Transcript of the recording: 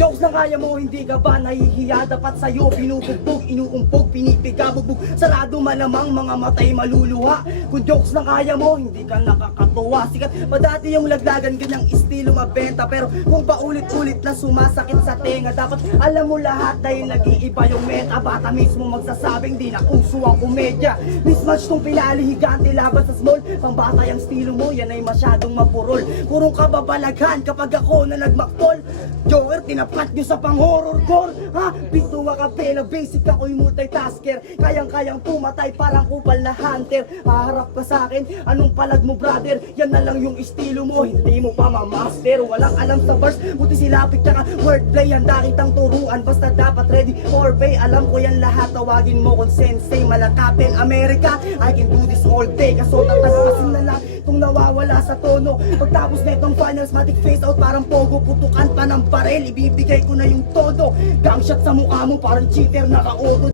jokes na kaya mo, hindi ka ba nahihiya? Dapat sa'yo pinupugbog, inuumpog, pinipigabugbog. Sarado malamang mga matay maluluha. Kung jokes na kaya mo, hindi ka nakakatuwa. Sikat pa dati yung laglagan, ganyang estilo mabenta. Pero kung paulit-ulit na sumasakit sa tenga, dapat alam mo lahat dahil nag-iiba yung meta. Bata mismo magsasabing di na uso ang komedya. Mismatch tong pinali, higante laban sa small. Pambata yung estilo mo, yan ay masyadong mapurol. Purong kababalaghan kapag ako na nagmaktol. Joker, tinapat nyo sa pang-horror core. Ha? Bito makapela, basic ako'y multitasker. Kayang-kayang pumatay, parang kupal na hunter. Haharap ka sa akin, anong palag mo brother? Yan na lang yung estilo mo, hindi mo pa mamaster. Walang alam sa verse, buti silapit tsaka wordplay. Handa kitang turuan, basta dapat ready for pay. Alam ko yan lahat, tawagin mo kung sensei. Malakapin America, I can do this all day. Kaso tatagpasin na lang itong nawawala sa tono. Pagtapos na itong finals, matic face out parang pogo. Putukan pa ng barel, ibibigay ko na yung todo. Gangshot sa mukha mo, parang cheater naka-auto.